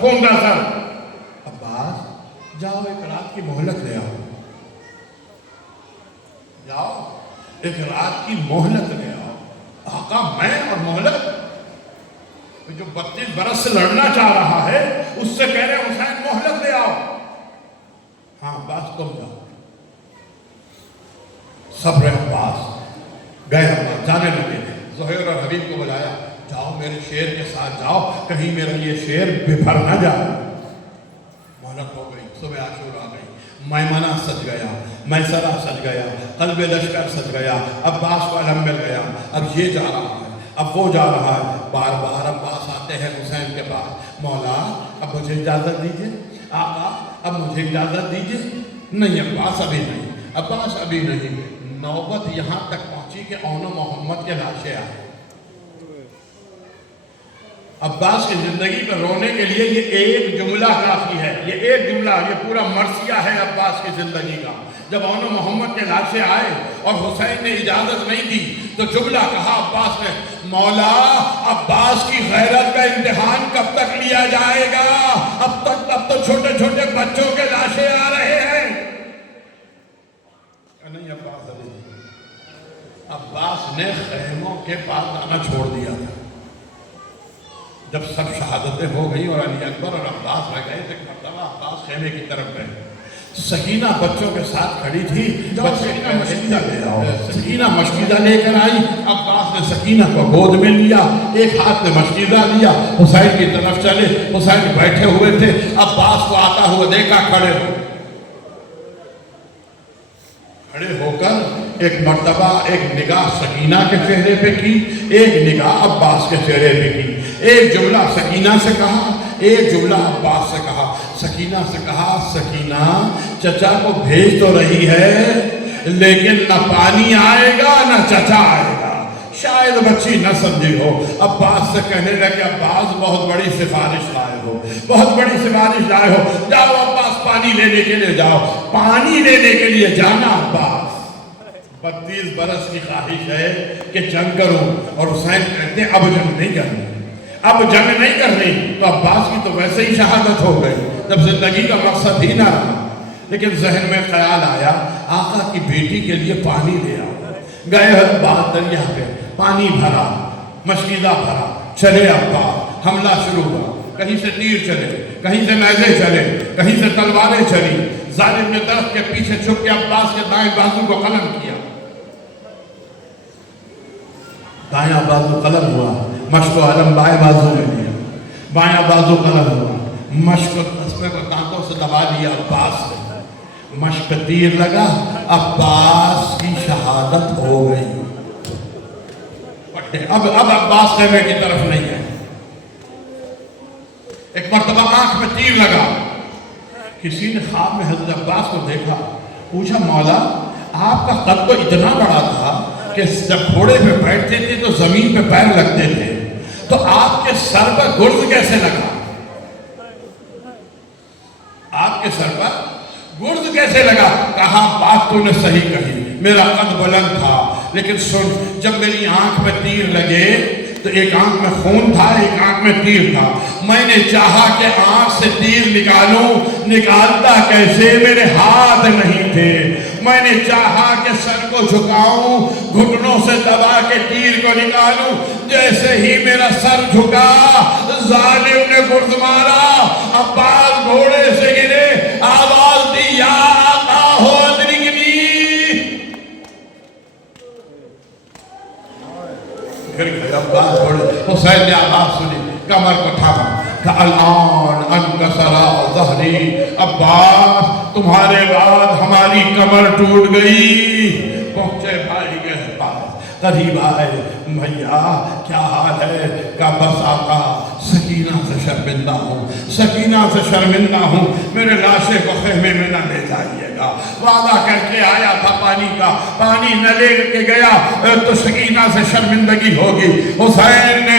کوندا سر. عباس جاؤ ایک رات کی مہلت لے آؤ, جاؤ ایک رات کی مہلت لے آؤ. آقا میں اور مہلت؟ جو 32 برس سے لڑنا چاہ رہا ہے اس سے کہہ رہے حسین مہلت لے آؤ. ہاں عباس تم جاؤ. صبر عباس. گئے عباس, جانے لگے. زہیر اور حبیب کو بلایا, جاؤ میرے شیر کے ساتھ جاؤ, کہیں میرا یہ شیر بفر نہ جائے. مہلت ہو گئی. صبح عاشورا آ گئی. میمنہ سج گیا, میسرہ سج گیا, قلب لشکر سج گیا. عباس کو علم مل گیا. اب یہ جا رہا ہے, اب وہ جا رہا ہے. بار بار عباس آتے ہیں حسین کے پاس. مولا اب مجھے اجازت دیجیے. آقا اب مجھے اجازت دیجیے. نہیں عباس ابھی نہیں, عباس ابھی نہیں. نوبت یہاں تک پہنچی کہ اون محمد کے لاشیں آئے. عباس کی زندگی پر رونے کے لیے یہ ایک جملہ کافی ہے. یہ ایک جملہ, یہ پورا مرثیہ ہے عباس کی زندگی کا. جب اون محمد کے لاشیں آئے اور حسین نے اجازت نہیں دی تو جملہ کہا عباس نے, مولا عباس کی غیرت کا امتحان کب تک لیا جائے گا؟ اب تو چھوٹے چھوٹے بچوں کے لاشیں آ رہے ہیں. نہیں عباس نے خیموں کے پاس آنا چھوڑ دیا تھا. جب سب شہادتیں ہو گئی اور علی اکبر اور عباس رہ گئے تو ایک مرتبہ عباس خیمے کی طرف گئے. سکینہ بچوں کے ساتھ کھڑی تھی. سکینہ مشکیزہ لے کر آئی. عباس نے سکینہ کو گود میں لیا, ایک ہاتھ میں مشکیزہ لیا, حسین کی طرف چلے. حسین بیٹھے ہوئے تھے. عباس کو آتا ہوا دیکھا, کھڑے ہو کر ایک مرتبہ ایک نگاہ سکینہ کے چہرے پہ کی, ایک نگاہ عباس کے چہرے پہ کی. ایک جملہ سکینہ سے کہا, ایک جملہ عباس سے کہا. سکینہ سے کہا, سکینہ چچا کو بھیج تو رہی ہے لیکن نہ پانی آئے گا نہ چچا آئے گا. شاید بچی نہ سمجھی ہو. عباس سے کہنے لگے, عباس بہت بڑی سفارش لائے ہو, بہت بڑی سفارش لائے ہو. جاؤ عباس پانی لینے کے لیے جاؤ. پانی لینے کے لیے جانا عباس. 32 برس کی خواہش ہے کہ جنگ کروں, اور حسین کہتے ہیں اب جنگ نہیں کرنی, اب جنگ نہیں کرنی. تو عباس کی تو ویسے ہی شہادت ہو گئی جب زندگی کا مقصد ہی نہ رہا. لیکن ذہن میں خیال آیا آقا کی بیٹی کے لیے پانی لے آؤ. گئے عباس دریا پہ, پانی بھرا, مشکیزہ بھرا, چلے عباس. حملہ شروع ہوا. کہیں سے تیر چلے, کہیں سے نیزے چلے, کہیں سے تلواریں چلی. ظالم نے درخت کے پیچھے چھپ کے عباس کے دائیں بازو کو قلم کیا. دائیں بازو قلم ہوا, مشق و علم بائیں بازو میں لیا. بائیں بازو قلم ہوا, مشق و تسبیح کو دانتوں سے دبا لیا عباس نے. مشق تیر لگا, عباس کی شہادت ہو گئی. اب عباس خیمے کی طرف نہیں ہے. ایک مرتبہ آنکھ میں تیر لگا. کسی نے خواب میں حضرت عباس کو دیکھا, پوچھا مولا آپ کا قد تو اتنا بڑا تھا کہ جب گھوڑے پہ بیٹھتے تھے تو زمین پہ پیر لگتے تھے, تو آپ کے سر پر گرز کیسے لگا؟ آپ کے سر پر گرز کیسے لگا؟ کہا بات تو نے صحیح کہی, میرا قد بلند تھا, لیکن سن جب میری آنکھ میں تیر لگے تو ایک آنکھ میں خون تھا, ایک آنکھ میں تیر تھا. میں نے چاہا کہ آنکھ سے تیر نکالوں, نکالتا کیسے, میرے ہاتھ نہیں تھے. میں نے چاہا کہ سر کو جھکاؤں, گھٹنوں سے دبا کے تیر کو نکالوں. جیسے ہی میرا سر جھکا ظالم نے گرز مارا. عباس گھوڑے سے گرے, آواز دی یا آقا ہو ادرکنی. گر گئے عباس گھوڑے. حسین نے آواز سنی, کمر کو تھاما کہ الان انکسرا ظہری. عباس تمہارے بعد ہماری کمر ٹوٹ گئی. پہنچے بھائی کے پاس, قریب آئے, بھیا کیا حال ہے؟ کہا بس آقا سکینہ سے شرمندہ ہوں, سکینہ سے شرمندہ ہوں, میرے لاشے کو خیمے میں نہ لے جائیے گا. وعدہ کر کے آیا تھا پانی کا, پانی نہ لے کے گیا تو سکینہ سے شرمندگی ہوگی. حسین نے